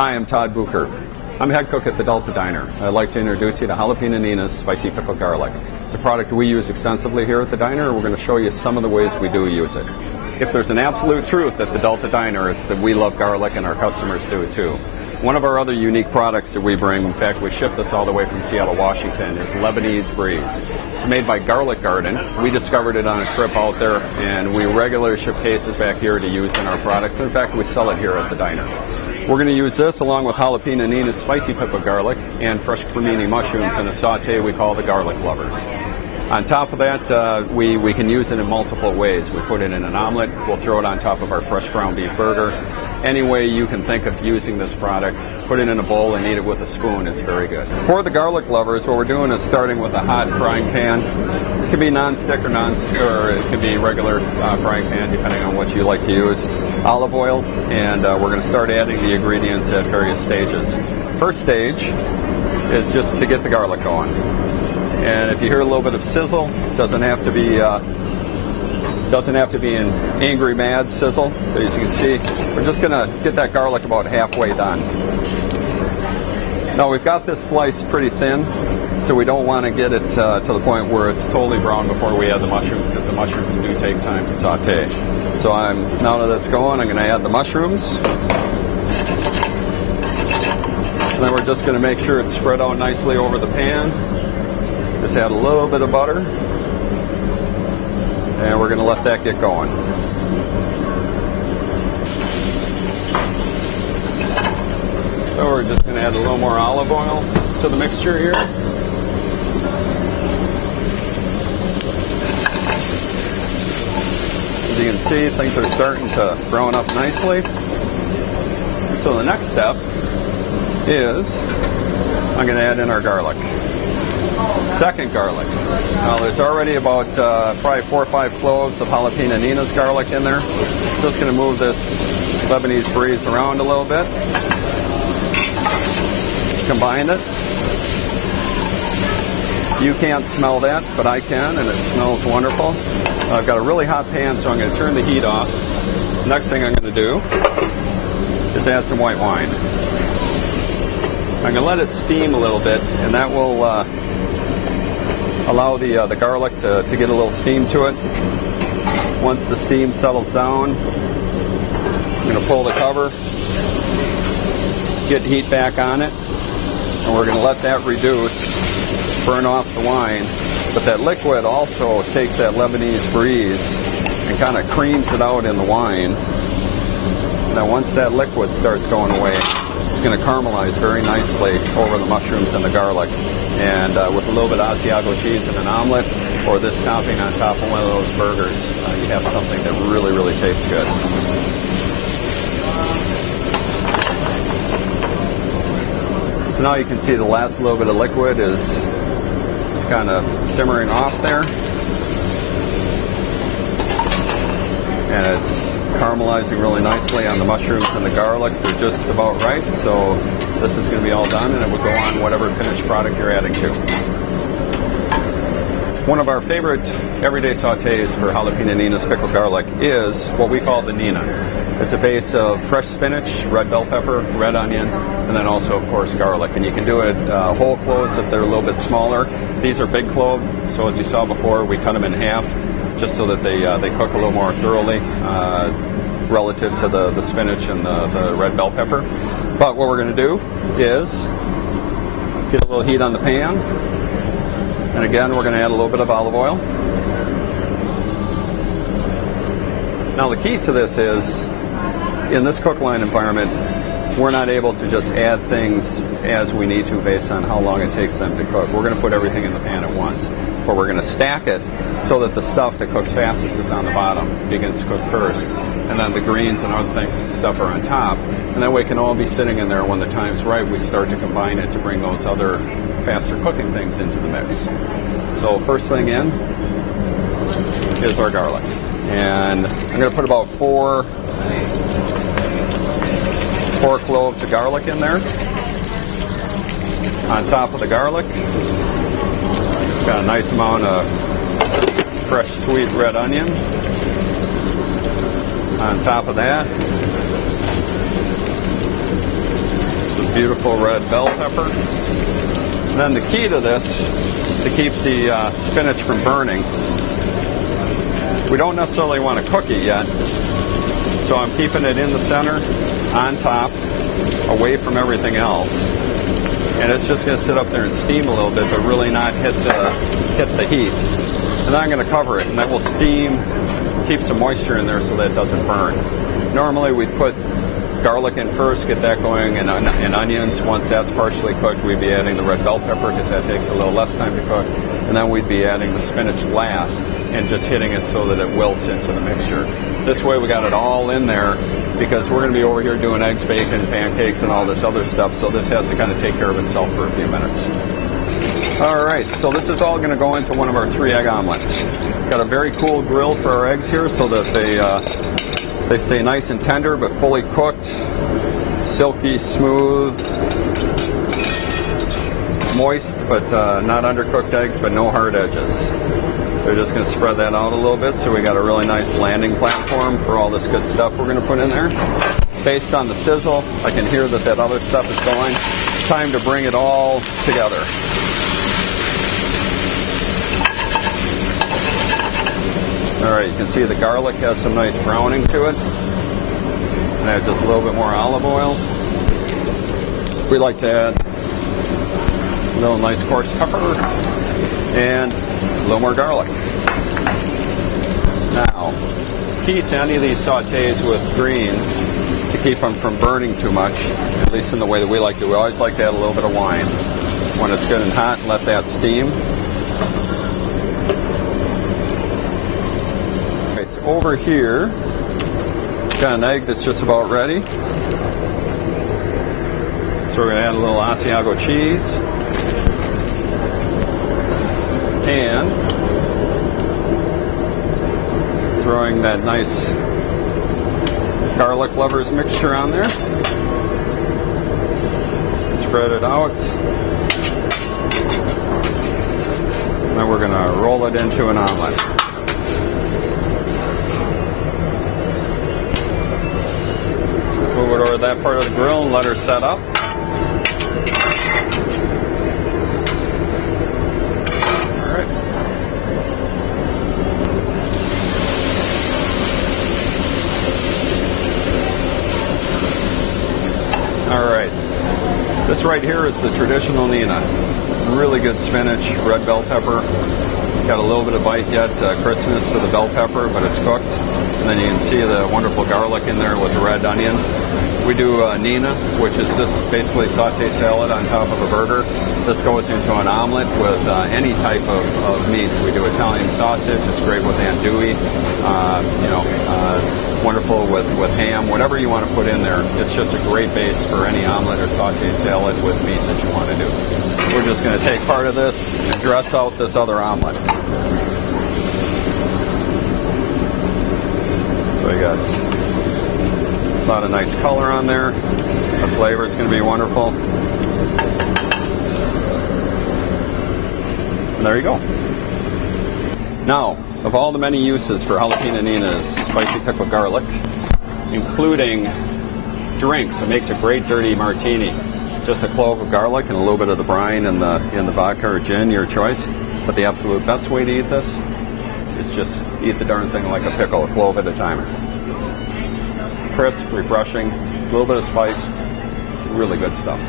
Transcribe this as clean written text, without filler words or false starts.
Hi, I'm Todd Bucher. I'm head cook at the Delta Diner. I'd like to introduce you to Jalapena Nina's Spicy Pickled Garlic. It's a product we use extensively here at the diner. We're going to show you some of the ways we do use it. If there's an absolute truth at the Delta Diner, it's that we love garlic and our customers do too. One of our other unique products that we bring, in fact we ship this all the way from Seattle, Washington, is Lebanese Breeze. It's made by Garlic Garden. We discovered it on a trip out there, and we regularly ship cases back here to use in our products. In fact, we sell it here at the diner. We're going to use this along with Jalapena Nina's Spicy Pickled Garlic and fresh cremini mushrooms in a saute we call the Garlic Lovers. On top of that, we can use it in multiple ways. We put it in an omelet. We'll throw it on top of our fresh ground beef burger. Any way you can think of using this product, put it in a bowl and eat it with a spoon. It's very good. For the Garlic Lovers, what we're doing is starting with a hot frying pan. It can be non-stick or it can be regular frying pan, depending on what you like to use. Olive oil, and we're going to start adding the ingredients at various stages. First stage is just to get the garlic going. And if you hear a little bit of sizzle, doesn't have to be an angry mad sizzle. But as you can see, we're just going to get that garlic about halfway done. Now we've got this sliced pretty thin, so we don't want to get it to the point where it's totally brown before we add the mushrooms, because the mushrooms do take time to saute. So now that it's going, I'm going to add the mushrooms. And then we're just going to make sure it's spread out nicely over the pan. Just add a little bit of butter. And we're going to let that get going. So we're just going to add a little more olive oil to the mixture here. As you can see, things are starting to brown up nicely. So the next step is I'm going to add in our garlic. Second garlic. Now there's already about probably 4 or 5 cloves of Jalapena Nina's garlic in there. Just going to move this Lebanese Breeze around a little bit. Combine it. You can't smell that, but I can, and it smells wonderful. I've got a really hot pan, so I'm going to turn the heat off. Next thing I'm going to do is add some white wine. I'm going to let it steam a little bit, and that will allow the garlic to get a little steam to it. Once the steam settles down, I'm going to pull the cover, get heat back on it, and we're going to let that reduce, burn off the wine. But that liquid also takes that Lebanese Breeze and kind of creams it out in the wine. And then once that liquid starts going away, it's going to caramelize very nicely over the mushrooms and the garlic. And with a little bit of Asiago cheese and an omelet, or this topping on top of one of those burgers, you have something that really, really tastes good. So now you can see the last little bit of liquid is kind of simmering off there. And it's caramelizing really nicely on the mushrooms and the garlic. They're just about right, so this is going to be all done, and it will go on whatever finished product you're adding to. One of our favorite everyday sautés for Jalapena Nina's Pickled Garlic is what we call the Nina. It's a base of fresh spinach, red bell pepper, red onion, and then also, of course, garlic. And you can do it whole cloves if they're a little bit smaller. These are big clove, so as you saw before, we cut them in half just so that they cook a little more thoroughly relative to the spinach and the red bell pepper. But what we're going to do is get a little heat on the pan. And again, we're going to add a little bit of olive oil. Now the key to this is, in this cook line environment, we're not able to just add things as we need to based on how long it takes them to cook. We're going to put everything in the pan at once. But we're going to stack it so that the stuff that cooks fastest is on the bottom, begins to cook first. And then the greens and other stuff are on top. And that way it can all be sitting in there. When the time's right, we start to combine it to bring those other faster cooking things into the mix. So first thing in is our garlic. And I'm going to put about four cloves of garlic in there. On top of the garlic, got a nice amount of fresh sweet red onion. On top of that, beautiful red bell pepper. And then the key to this, to keep the spinach from burning, we don't necessarily want to cook it yet. So I'm keeping it in the center, on top, away from everything else. And it's just going to sit up there and steam a little bit, but really not hit the heat. And then I'm going to cover it, and that will steam, keep some moisture in there so that it doesn't burn. Normally we'd put garlic in first, get that going, and onions. Once that's partially cooked, we'd be adding the red bell pepper because that takes a little less time to cook. And then we'd be adding the spinach last and just hitting it so that it wilts into the mixture. This way we got it all in there because we're going to be over here doing eggs, bacon, pancakes, and all this other stuff. So this has to kind of take care of itself for a few minutes. All right, so this is all going to go into one of our 3 egg omelets. Got a very cool grill for our eggs here so that they stay nice and tender but fully cooked, silky, smooth, moist but not undercooked eggs, but no hard edges. They're just going to spread that out a little bit so we got a really nice landing platform for all this good stuff we're going to put in there. Based on the sizzle, I can hear that other stuff is going. Time to bring it all together. All right, you can see the garlic has some nice browning to it. And add just a little bit more olive oil. We like to add a little nice coarse pepper and a little more garlic. Now, key to any of these sautés with greens to keep them from burning too much, at least in the way that we like to. We always like to add a little bit of wine when it's good and hot. Let that steam. Over here, got an egg that's just about ready. So we're going to add a little Asiago cheese and throwing that nice garlic lovers mixture on there. Spread it out. And then we're going to roll it into an omelet. Move it over that part of the grill and let her set up. All right. All right. This right here is the traditional Nina. Really good spinach, red bell pepper. Got a little bit of bite yet, crispness to the bell pepper, but it's cooked. And then you can see the wonderful garlic in there with the red onion. We do Nina, which is just basically saute salad on top of a burger. This goes into an omelet with any type of meats. We do Italian sausage. It's great with andouille. Wonderful with ham. Whatever you want to put in there. It's just a great base for any omelet or saute salad with meat that you want to do. We're just going to take part of this and dress out this other omelet. So you got a lot of nice color on there. The flavor is going to be wonderful. And there you go. Now, of all the many uses for Jalapena Nina's spicy pickled garlic, including drinks, it makes a great dirty martini. Just a clove of garlic and a little bit of the brine in the vodka or gin, your choice. But the absolute best way to eat this is just eat the darn thing like a pickle, a clove at a time. Crisp, refreshing, a little bit of spice, really good stuff.